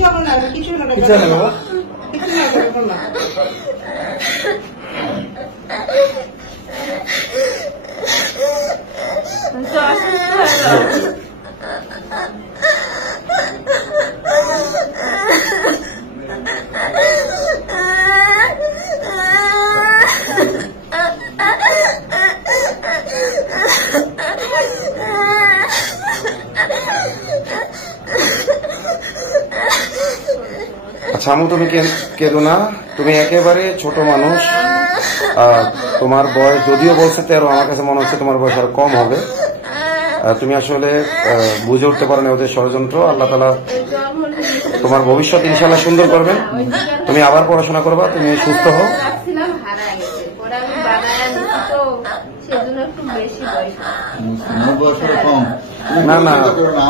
কিছু হবে না, কিছু না কিছু না বাবা, কিছু না করবো না। আচ্ছা আমু তুমি কেঁদো না, তুমি একেবারে ছোট মানুষ, তোমার বয়স যদিও বলছে 13, আমার কাছে মনে হচ্ছে তোমার বয়স আর কম হবে। তুমি আসলে বুঝে উঠতে পারো না ওদের ষড়যন্ত্র। আল্লাহ তাআলা তোমার ভবিষ্যৎ ইনশাআল্লাহ সুন্দর করবেন। তুমি আবার পড়াশোনা করবা, তুমি সুস্থ হও। না না,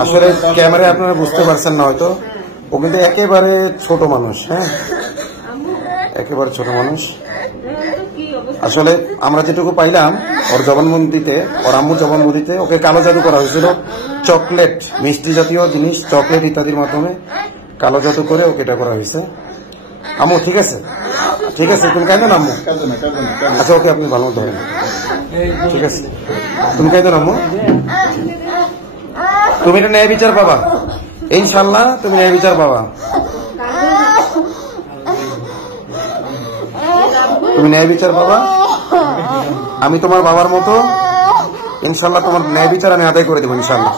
আসলে ক্যামেরায় আপনারা বুঝতে পারছেন না হয়তো, ও কিন্তু একেবারে ছোট মানুষ। হ্যাঁ, একেবারে ছোট মানুষ। আসলে আমরা যেটুকু পাইলাম ওর জবানবন্দিতে, ওর আম্মুর জবানবন্দিতে ওকে কালো জাদু করা হয়েছিল। চকলেট, মিষ্টি জাতীয় জিনিস, চকলেট ইত্যাদির মাধ্যমে কালো জাদু করে ওকে এটা করা হয়েছে। আম্মু ঠিক আছে, ঠিক আছে, তুমি কাঁদো না আম্মু। আচ্ছা ওকে আপনি ভালো ধরেন, ঠিক আছে, তুমি কাঁদো না আম্মু। তুমি এটা ন্যায় বিচার পাবা ইনশাল্লাহ, তুমি ন্যায় বিচার পাবা, তুমি ন্যায় বিচার পাবা। আমি তোমার বাবার মতো ইনশাল্লাহ তোমার ন্যায় বিচার আমি আদায় করে দেবো ইনশাল্লাহ।